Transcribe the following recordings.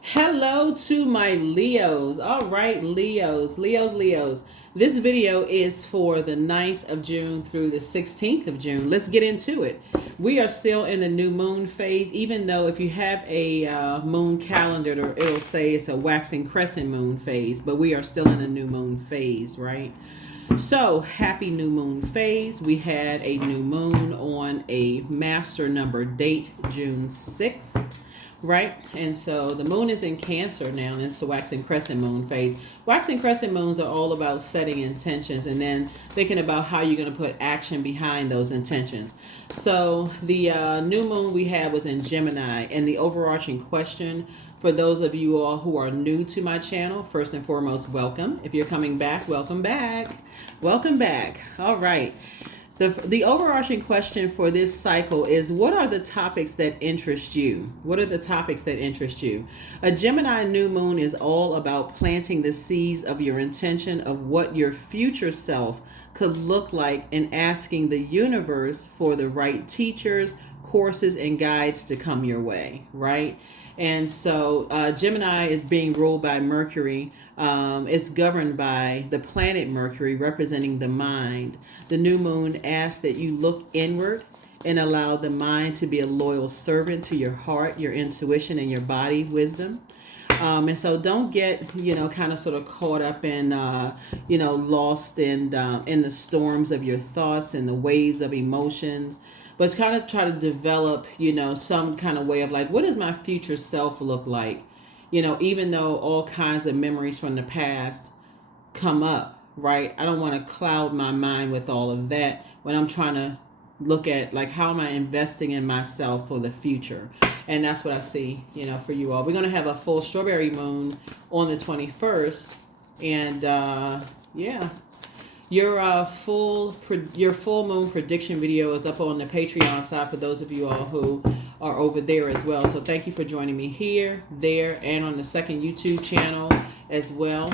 Hello to my Leos. All right, Leos. This video is for the 9th of June through the 16th of June. Let's get into it. We are still in the new moon phase, even though if you have a moon calendar, it'll say it's a waxing crescent moon phase, but we are still in the new moon phase, right? So, happy new moon phase. We had a new moon on a master number date, June 6th, right? And so the moon is in Cancer now, and it's a waxing crescent moon phase. Waxing crescent moons are all about setting intentions and then thinking about how you're going to put action behind those intentions. So, the new moon we had was in Gemini, and the overarching question for those of you all who are new to my channel, first and foremost, welcome. If you're coming back, welcome back. Welcome back. All right. The overarching question for this cycle is, what are the topics that interest you? What are the topics that interest you? A Gemini new moon is all about planting the seeds of your intention of what your future self could look like and asking the universe for the right teachers, courses, and guides to come your way, right? And so Gemini is being ruled by Mercury. It's governed by the planet Mercury, representing the mind. The new moon asks that you look inward and allow the mind to be a loyal servant to your heart, your intuition, and your body wisdom. And so don't get, kind of sort of caught up in, lost in the storms of your thoughts and the waves of emotions. But kind of try to develop, some kind of way of like, what does my future self look like? Even though all kinds of memories from the past come up, right? I don't want to cloud my mind with all of that when I'm trying to look at like, how am I investing in myself for the future? And that's what I see, for you all. We're going to have a full strawberry moon on the 21st. And yeah. Your full moon prediction video is up on the Patreon side for those of you all who are over there as well. So thank you for joining me here, there, and on the second YouTube channel as well.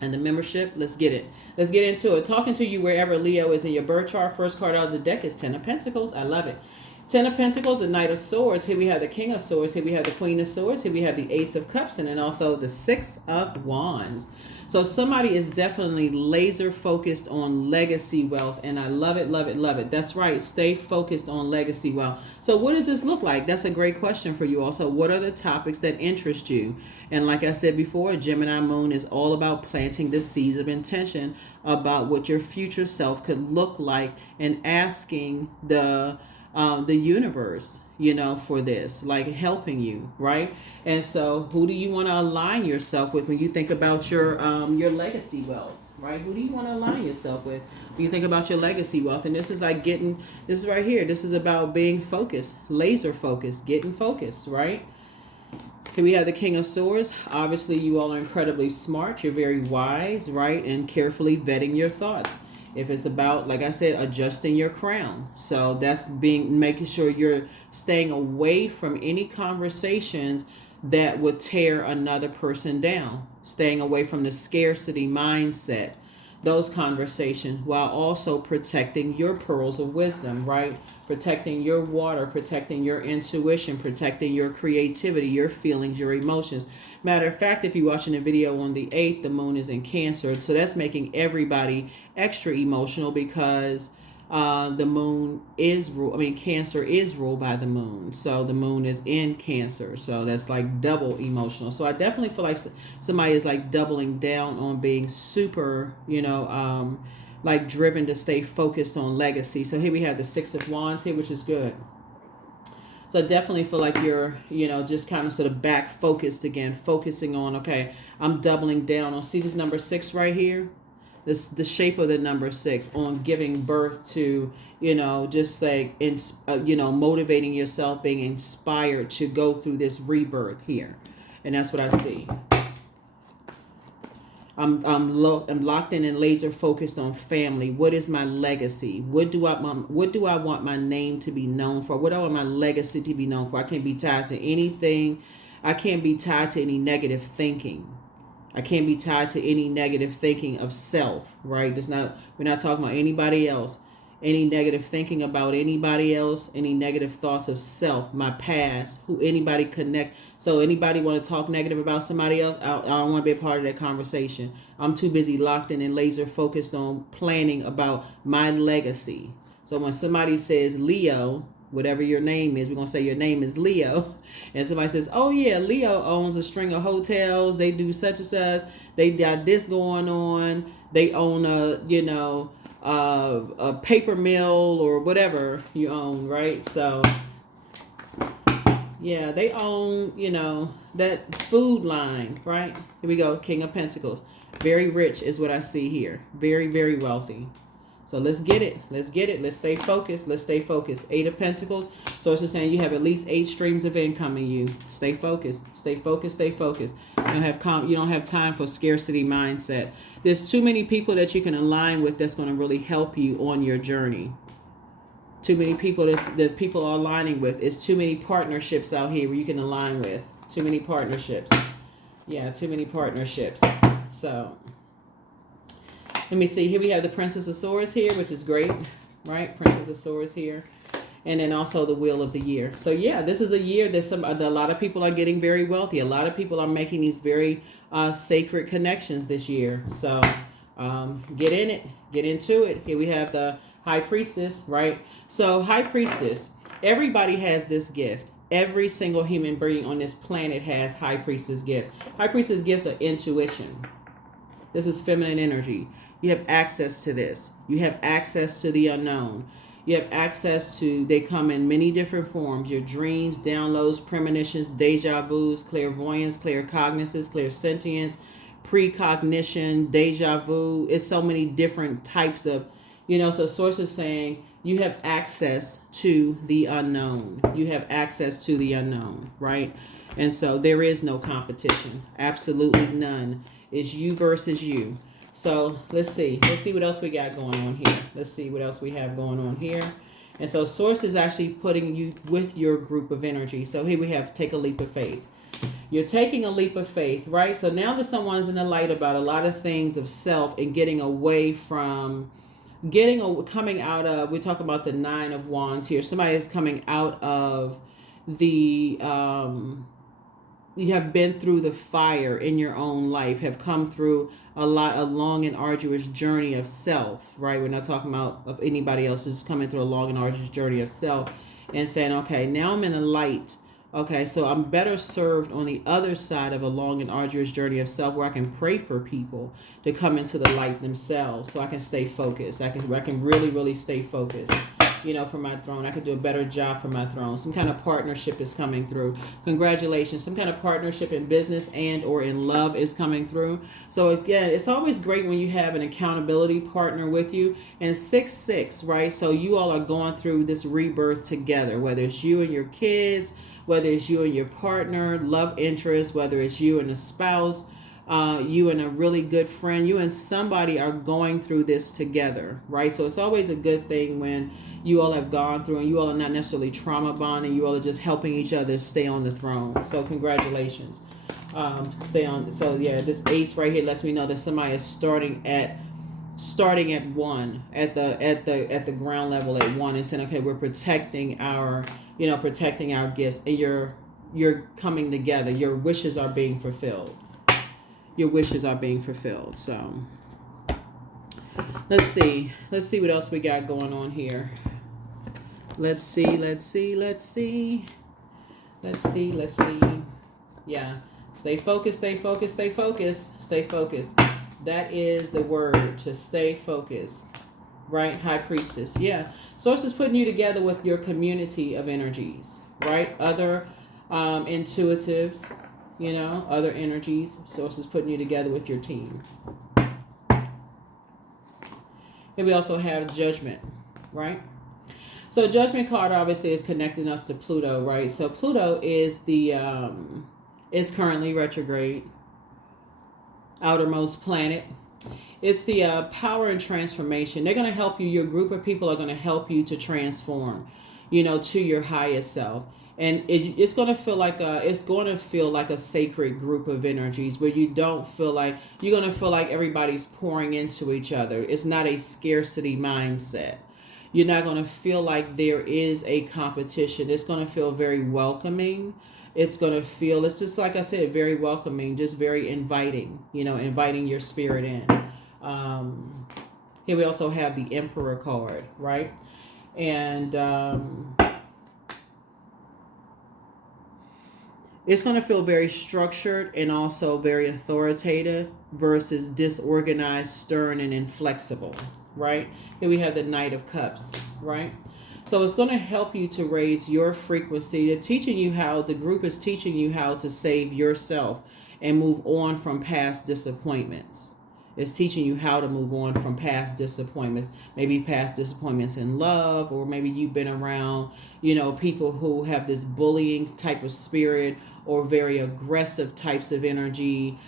And the membership, let's get it. Let's get into it. Talking to you wherever Leo is in your birth chart. First card out of the deck is Ten of Pentacles. I love it. Ten of Pentacles, the Knight of Swords. Here we have the King of Swords. Here we have the Queen of Swords. Here we have the Ace of Cups. And then also the Six of Wands. So somebody is definitely laser focused on legacy wealth. And I love it, love it, love it. That's right. Stay focused on legacy wealth. So what does this look like? That's a great question for you also. What are the topics that interest you? And like I said before, Gemini moon is all about planting the seeds of intention about what your future self could look like and asking the universe, for this, like helping you, right? And so who do you want to align yourself with when you think about your legacy wealth, right? Who do you want to align yourself with when you think about your legacy wealth? And this is like this is right here. This is about being focused, laser focused, getting focused, right? Here we have the King of Swords. Obviously, you all are incredibly smart. You're very wise, right? And carefully vetting your thoughts. If it's about, like I said, adjusting your crown. So that's making sure you're staying away from any conversations that would tear another person down. Staying away from the scarcity mindset. Those conversations, while also protecting your pearls of wisdom, right? Protecting your water, protecting your intuition, protecting your creativity, your feelings, your emotions. Matter of fact, if you're watching the video on the 8th, the moon is in Cancer. So that's making everybody extra emotional because the moon is Cancer is ruled by the moon. So the moon is in Cancer. So that's like double emotional. So I definitely feel like somebody is like doubling down on being super, like driven to stay focused on legacy. So here we have the Six of Wands here, which is good. So I definitely feel like you're, just kind of sort of back focused again, focusing on, okay, I'm doubling down on, see this number 6 right here? The shape of the number 6 on giving birth to, just like, motivating yourself, being inspired to go through this rebirth here. And that's what I see. I'm locked in and laser focused on family. What is my legacy? What do I want my name to be known for? What do I want my legacy to be known for? I can't be tied to anything. I can't be tied to any negative thinking. I can't be tied to any negative thinking of self, right? We're not talking about anybody else. Any negative thinking about anybody else, any negative thoughts of self, my past, who anybody connect So anybody want to talk negative about somebody else, I don't want to be a part of that conversation. I'm too busy locked in and laser focused on planning about my legacy. So when somebody says Leo, whatever your name is, we're going to say your name is Leo. And somebody says, oh yeah, Leo owns a string of hotels. They do such and such. They got this going on. They own a paper mill or whatever you own, right? So yeah, they own, that food line, right? Here we go, King of Pentacles. Very rich is what I see here. Very, very wealthy. So let's get it. Let's get it. Let's stay focused. Let's stay focused. 8 of Pentacles. So it's just saying you have at least 8 streams of income in you. Stay focused. Stay focused. Stay focused. You don't have time for scarcity mindset. There's too many people that you can align with that's going to really help you on your journey. Too many people that people are aligning with. It's too many partnerships out here where you can align with. Too many partnerships. Yeah, too many partnerships. So let me see. Here we have the Princess of Swords here, which is great, right? Princess of Swords here. And then also the Wheel of the Year. So yeah, this is a year that a lot of people are getting very wealthy. A lot of people are making these very sacred connections this year. So get in it. Get into it. Here we have the High Priestess, right? So High Priestess, everybody has this gift. Every single human being on this planet has High Priestess gift. High Priestess gifts are intuition. This is feminine energy. You have access to this. You have access to the unknown. You have access to, they come in many different forms. Your dreams, downloads, premonitions, deja vus, clairvoyance, claircognizance, clairsentience, precognition, deja vu. It's so many different types of, so Source is saying you have access to the unknown. You have access to the unknown, right? And so there is no competition. Absolutely none. It's you versus you. So let's see. Let's see what else we got going on here. Let's see what else we have going on here. And so Source is actually putting you with your group of energy. So here we have take a leap of faith. You're taking a leap of faith, right? So now that someone's in the light about a lot of things of self and getting away from, coming out of, we talk about the 9 of Wands here. Somebody is coming out of the, you have been through the fire in your own life, have come through a long and arduous journey of self, right? We're not talking about of anybody else, just coming through a long and arduous journey of self and saying, okay, now I'm in the light. Okay, so I'm better served on the other side of a long and arduous journey of self where I can pray for people to come into the light themselves so I can stay focused. I can really, really stay focused, for my throne. I can do a better job for my throne. Some kind of partnership is coming through. Congratulations. Some kind of partnership in business and or in love is coming through. So again, it's always great when you have an accountability partner with you. And 6-6, right? So you all are going through this rebirth together, whether it's you and your kids, whether it's you and your partner, love interest, whether it's you and a spouse, you and a really good friend, you and somebody are going through this together, right? So it's always a good thing when you all have gone through and you all are not necessarily trauma bonding, you all are just helping each other stay on the throne. So congratulations. Stay on. So yeah, this ace right here lets me know that somebody is starting at 1 at the ground level at 1 and saying, okay, we're protecting our gifts, and you're coming together. Your wishes are being fulfilled. Your wishes are being fulfilled. So let's see what else we got going on here. Let's see. Yeah. Stay focused. That is the word, to stay focused. Right? High Priestess. Yeah. Source is putting you together with your community of energies, right? Other intuitives, other energies. Source is putting you together with your team. And we also have Judgment, right? So Judgment card obviously is connecting us to Pluto, right? So Pluto is is currently retrograde, outermost planet. It's the power and transformation. They're going to help you. Your group of people are going to help you to transform, to your highest self. And it's going to feel like a sacred group of energies where you don't feel like you're going to feel like everybody's pouring into each other. It's not a scarcity mindset. You're not going to feel like there is a competition. It's going to feel very welcoming. It's going to feel, it's just like I said, very welcoming, just very inviting, inviting your spirit in. Here we also have the Emperor card, right? And it's going to feel very structured and also very authoritative versus disorganized, stern, and inflexible, right? Here we have the Knight of Cups, right? So it's going to help you to raise your frequency. The group is teaching you how to save yourself and move on from past disappointments. It's teaching you how to move on from past disappointments, maybe past disappointments in love, or maybe you've been around, people who have this bullying type of spirit or very aggressive types of energies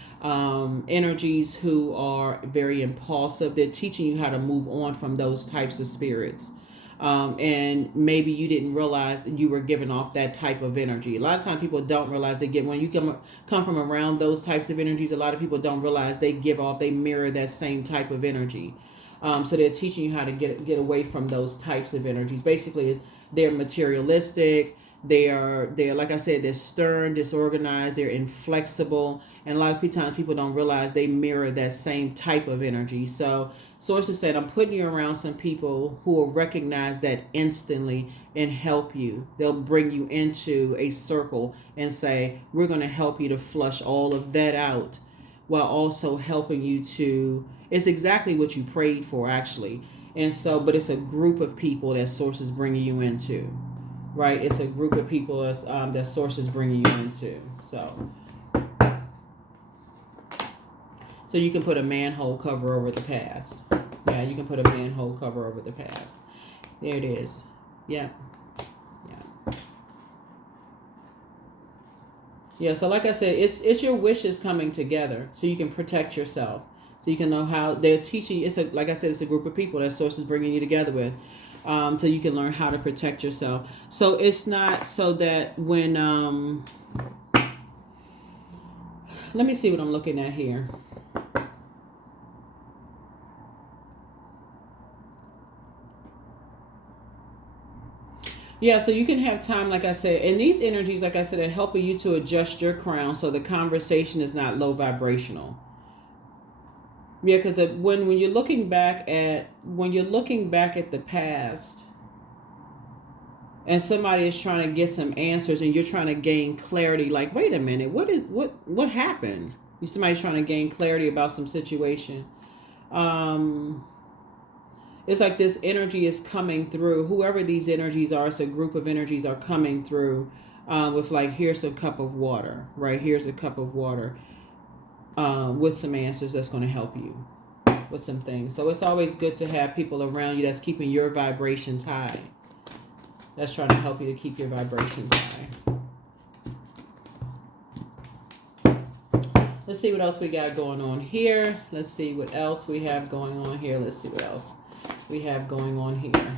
who are very impulsive. They're teaching you how to move on from those types of spirits. And maybe you didn't realize that you were giving off that type of energy. A lot of times people don't realize when you come from around those types of energies, a lot of people don't realize they mirror that same type of energy. So they're teaching you how to get away from those types of energies. Basically, they're materialistic. They're like I said, they're stern, disorganized, they're inflexible, and a lot of times people don't realize they mirror that same type of energy. So sources said, I'm putting you around some people who will recognize that instantly and help you. They'll bring you into a circle and say, we're going to help you to flush all of that out, while also helping you to, it's exactly what you prayed for, actually. And so, but it's a group of people that source is bringing you into, right? It's a group of people that source is bringing you into. So you can put a manhole cover over the past. Yeah, you can put a manhole cover over the past. There it is. Yeah. Yeah, so like I said, it's your wishes coming together so you can protect yourself. So you can know how they're teaching. Like I said, it's a group of people that source is bringing you together with. So you can learn how to protect yourself. So it's not so that when let me see what I'm looking at here. Yeah, so you can have time, like I said, and these energies, like I said, are helping you to adjust your crown so the conversation is not low vibrational. Yeah, because when you're looking back at the past, and somebody is trying to get some answers, and you're trying to gain clarity, like, wait a minute, what happened? Somebody's trying to gain clarity about some situation. It's like this energy is coming through. Whoever these energies are, it's a group of energies are coming through with like, here's a cup of water, right? Here's a cup of water with some answers that's going to help you with some things. So it's always good to have people around you that's keeping your vibrations high. That's trying to help you to keep your vibrations high. Let's see what else we got going on here. Let's see what else we have going on here. Let's see what else we have going on here.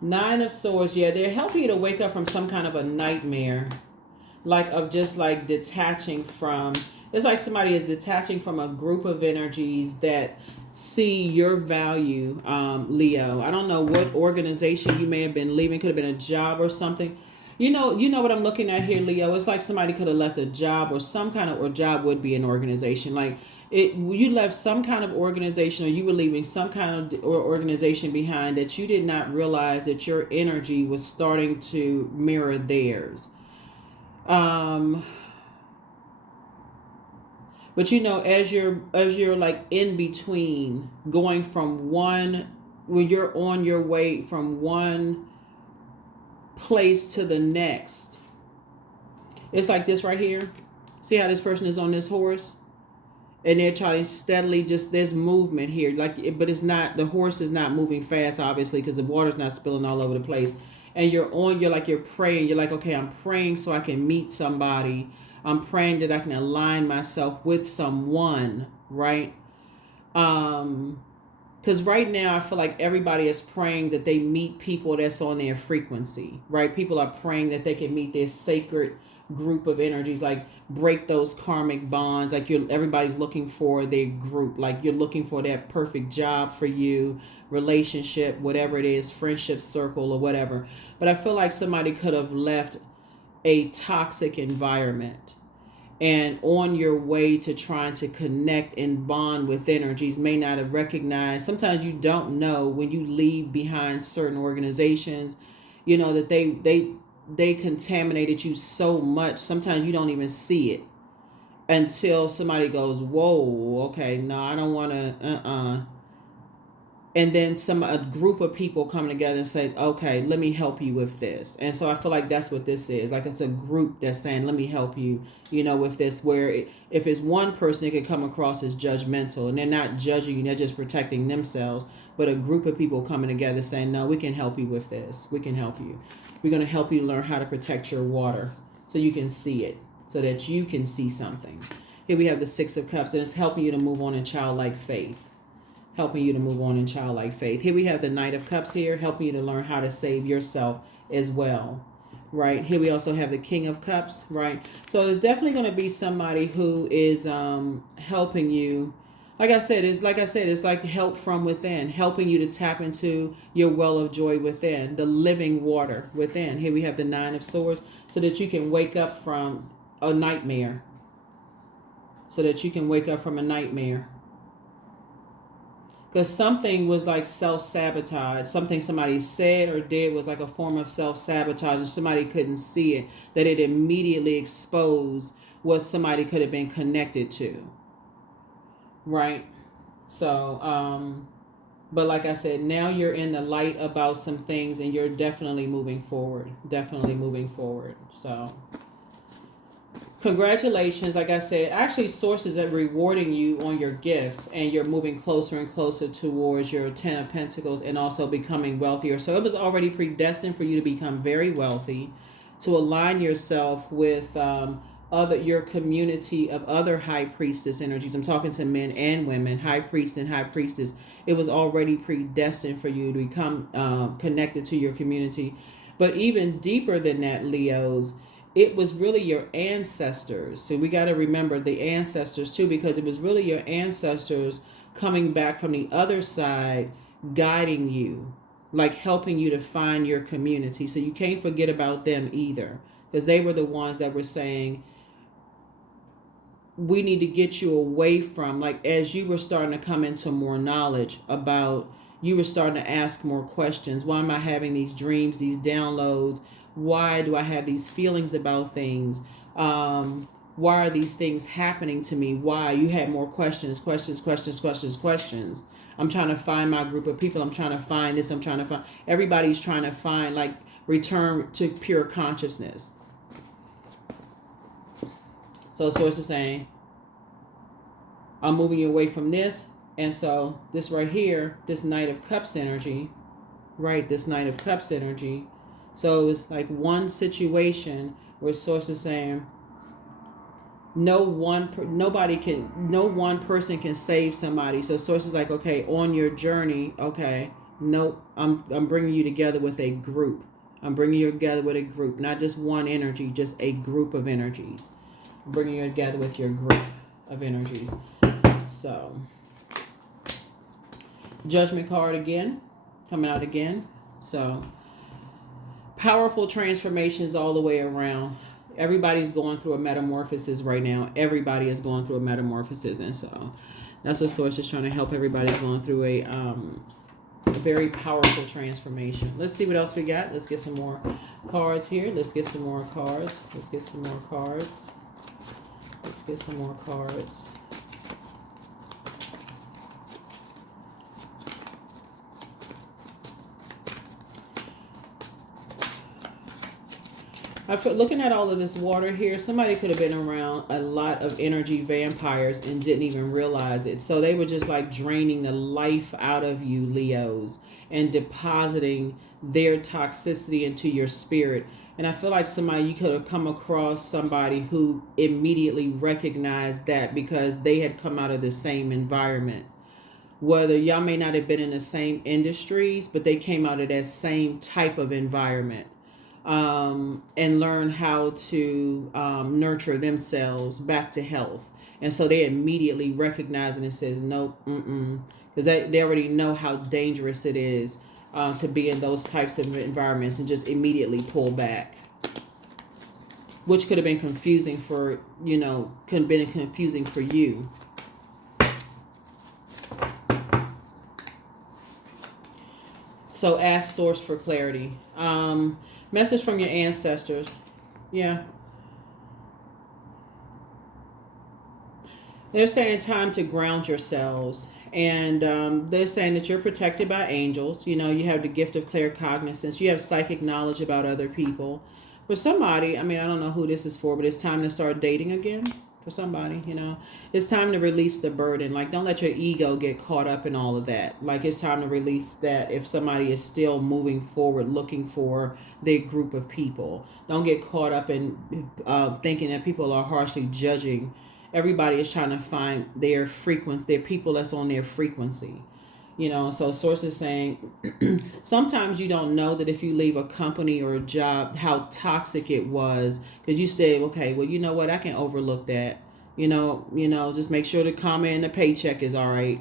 Nine of Swords. Yeah, they're helping you to wake up from some kind of a nightmare, like of just like detaching from. It's like somebody is detaching from a group of energies that see your value, Leo. I don't know what organization you may have been leaving. Could have been a job or something. You know what I'm looking at here, Leo. It's like somebody could have left a job or some kind of, or job would be an organization. Like you left some kind of organization, or you were leaving some kind of organization behind that you did not realize that your energy was starting to mirror theirs. But as you're like in between, going from when you're on your way from one place to the next, it's like this right here. See how this person is on this horse, and they're trying steadily, just there's movement here, but it's not, the horse is not moving fast, obviously, because the water's not spilling all over the place. And you're praying. You're like, okay, I'm praying so I can meet somebody. I'm praying that I can align myself with someone, right? Because right now I feel like everybody is praying that they meet people that's on their frequency, right? People are praying that they can meet their sacred group of energies, like break those karmic bonds. Like everybody's looking for their group, like you're looking for that perfect job for you, relationship, whatever it is, friendship circle or whatever. But I feel like somebody could have left a toxic environment, and on your way to trying to connect and bond with energies may not have recognized. Sometimes you don't know when you leave behind certain organizations, you know, that they contaminated you so much. Sometimes you don't even see it until somebody goes, whoa, okay, no, I don't want to, and then a group of people come together and says, okay, let me help you with this. And so I feel like that's what this is. Like, it's a group that's saying, let me help you, you know, with this, where if it's one person, it could come across as judgmental, and they're not judging you, they're just protecting themselves. But a group of people coming together saying, no, we can help you with this. We can help you. We're going to help you learn how to protect your water so you can see it, so that you can see something. Here we have the Six of Cups, and it's helping you to move on in childlike faith. Helping you to move on in childlike faith. Here we have the Knight of Cups here, helping you to learn how to save yourself as well, right? Here we also have the King of Cups, right? So there's definitely going to be somebody who is helping you. Like I said, it's like help from within, helping you to tap into your well of joy within, the living water within. Here we have the Nine of Swords, so that you can wake up from a nightmare. So that you can wake up from a nightmare. Because something was like self-sabotage. Something somebody said or did was like a form of self-sabotage, and somebody couldn't see it, that it immediately exposed what somebody could have been connected to. Right? So, but like I said, now you're in the light about some things, and you're definitely moving forward. Definitely moving forward. So congratulations. Like I said, actually sources are rewarding you on your gifts, and you're moving closer and closer towards your 10 of Pentacles, and also becoming wealthier. So it was already predestined for you to become very wealthy, to align yourself with your community of other high priestess energies. I'm talking to men and women, high priest and high priestess. It was already predestined for you to become connected to your community. But even deeper than that, Leos, it was really your ancestors. So we got to remember the ancestors too, because it was really your ancestors coming back from the other side, guiding you, like helping you to find your community. So you can't forget about them either, because they were the ones that were saying, we need to get you away from, like, as you were starting to come into more knowledge about, you were starting to ask more questions. Why am I having these dreams, these downloads? Why do I have these feelings about things? Why are these things happening to me? Why? You had more questions. I'm trying to find my group of people. I'm trying to find this. I'm trying to find. Everybody's trying to find, like, return to pure consciousness. So Source is saying, I'm moving you away from this. And so this right here, this Knight of Cups energy, right? This Knight of Cups energy. So it's like one situation where Source is saying, no one person can save somebody. So Source is like, okay, on your journey, okay, nope, I'm bringing you together with a group. I'm bringing you together with a group, not just one energy, just a group of energies. I'm bringing you together with your group of energies. So, Judgment card again, coming out again. So, powerful transformations all the way around. Everybody's going through a metamorphosis right now. Everybody is going through a metamorphosis, and so that's what Source is trying to help everybody going through a very powerful transformation. Let's see what else we got. Let's get some more cards here. Let's get some more cards. Let's get some more cards. Let's get some more cards. Looking at all of this water here, somebody could have been around a lot of energy vampires and didn't even realize it. So they were just like draining the life out of you, Leos, and depositing their toxicity into your spirit. And I feel like you could have come across somebody who immediately recognized that, because they had come out of the same environment. Whether y'all may not have been in the same industries, but they came out of that same type of environment. and learn how to nurture themselves back to health. And so they immediately recognize it and says, nope, because they already know how dangerous it is to be in those types of environments, and just immediately pull back. Which could have been confusing for, could have been confusing for you. So ask source for clarity. Message from your ancestors. Yeah. They're saying time to ground yourselves. And they're saying that you're protected by angels. You have the gift of clear cognizance. You have psychic knowledge about other people. For somebody, I don't know who this is for, but it's time to start dating again. For somebody, it's time to release the burden. Like, don't let your ego get caught up in all of that. Like, it's time to release that. If somebody is still moving forward, looking for their group of people, don't get caught up in thinking that people are harshly judging. Everybody is trying to find their frequency, their people that's on their frequency. So source is saying sometimes you don't know that if you leave a company or a job, how toxic it was, because you say, okay, well, you know what, I can overlook that. Just make sure the comma and the paycheck is all right.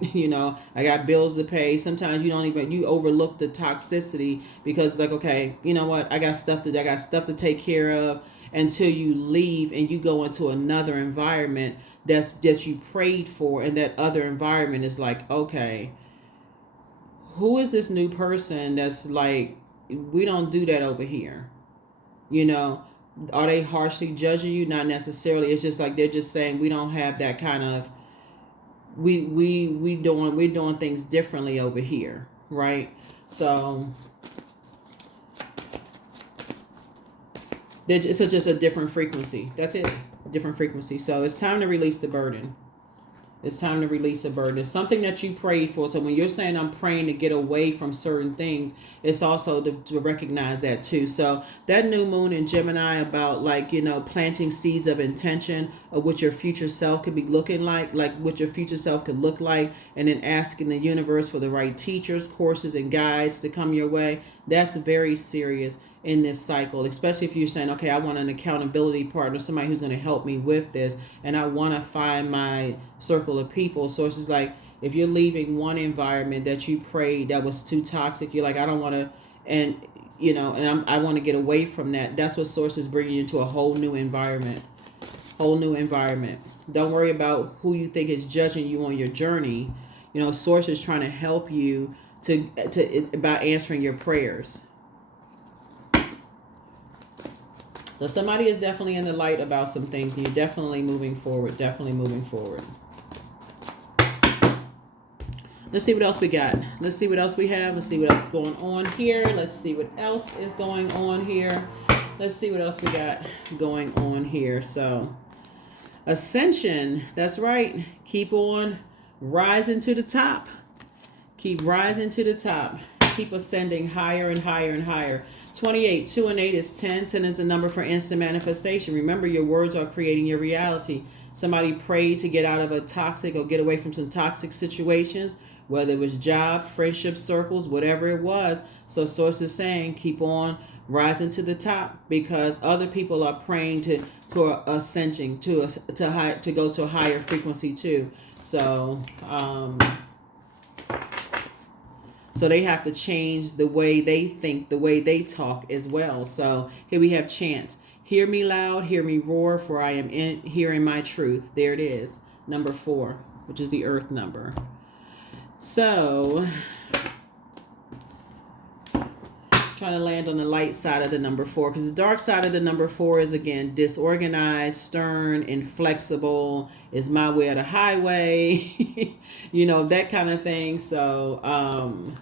I got bills to pay. Sometimes you overlook the toxicity because, like, okay, you know what, I got stuff to take care of, until you leave and you go into another environment that you prayed for, and that other environment is like, okay, who is this new person that's like, we don't do that over here? Are they harshly judging you? Not necessarily. It's just like they're just saying we don't have that kind of, we're doing things differently over here, right? So it's just a different frequency. That's it. Different frequency. So it's time to release the burden. It's time to release a burden. It's something that you prayed for. So when you're saying I'm praying to get away from certain things, it's also to recognize that too. So that new moon in Gemini about, like, planting seeds of intention of what your future self could be looking like what your future self could look like, and then asking the universe for the right teachers, courses, and guides to come your way. That's very serious in this cycle, especially if you're saying, okay, I want an accountability partner, somebody who's going to help me with this, and I want to find my circle of people. So it's just like, if you're leaving one environment that you prayed that was too toxic, you're like, I don't want to, and I want to get away from that. That's what source is bringing you into a whole new environment. Don't worry about who you think is judging you on your journey. Source is trying to help you to about answering your prayers. So somebody is definitely in the light about some things, and you're definitely moving forward. Let's see what else we got. Let's see what else we have. Let's see what else is going on here. Let's see what else is going on here. Let's see what else we got going on here. So, ascension. That's right. Keep on rising to the top. Keep rising to the top. Keep ascending higher and higher and higher. 28, 2 and 8 is 10. 10 is the number for instant manifestation. Remember, your words are creating your reality. Somebody prayed to get out of a toxic or get away from some toxic situations, whether it was job, friendship circles, whatever it was. So source is saying, keep on rising to the top, because other people are praying to ascending, to go to a higher frequency too. So, so they have to change the way they think, the way they talk as well. So here we have chant. Hear me loud, hear me roar, for I am hearing my truth. There it is. Number 4, which is the earth number. So, trying to land on the light side of the number 4, because the dark side of the number 4 is, again, disorganized, stern, inflexible, is my way or the highway, that kind of thing. So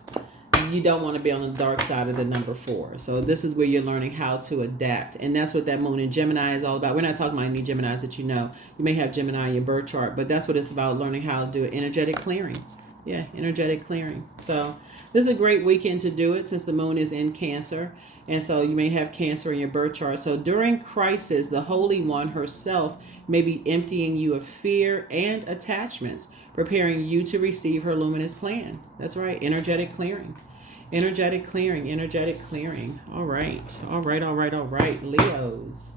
you don't want to be on the dark side of the number 4. So this is where you're learning how to adapt, and that's what that moon in Gemini is all about. We're not talking about any Geminis that you may have Gemini in your birth chart, but that's what it's about, learning how to do it. Energetic clearing. Yeah, energetic clearing. So this is a great weekend to do it, since the moon is in Cancer. And so you may have Cancer in your birth chart. So during crisis, the Holy One herself may be emptying you of fear and attachments, preparing you to receive her luminous plan. That's right, energetic clearing. Energetic clearing, energetic clearing. All right, all right, all right, all right, Leos.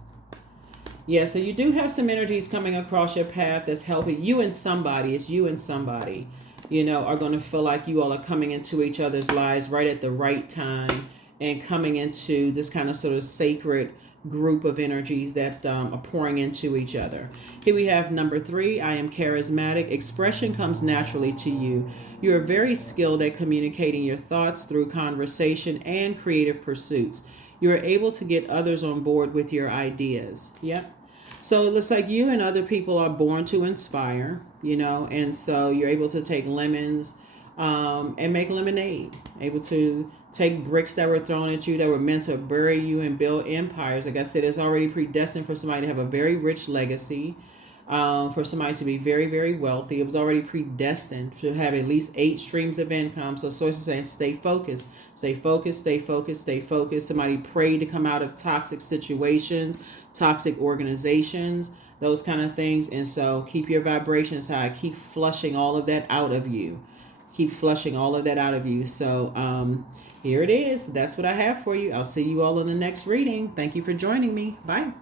Yeah, so you do have some energies coming across your path that's helping you and somebody. It's you and somebody, are going to feel like you all are coming into each other's lives right at the right time and coming into this kind of sort of sacred group of energies that are pouring into each other. Here we have number 3. I am charismatic. Expression comes naturally to you. You are very skilled at communicating your thoughts through conversation and creative pursuits. You are able to get others on board with your ideas. Yep. So it looks like you and other people are born to inspire, and so you're able to take lemons and make lemonade, able to take bricks that were thrown at you that were meant to bury you and build empires. Like I said, it's already predestined for somebody to have a very rich legacy, for somebody to be very, very wealthy. It was already predestined to have at least 8 streams of income. So sources saying stay focused, stay focused, stay focused, stay focused. Somebody prayed to come out of toxic situations, toxic organizations, those kind of things. And so keep your vibrations high. Keep flushing all of that out of you. Keep flushing all of that out of you. So here it is. That's what I have for you. I'll see you all in the next reading. Thank you for joining me. Bye.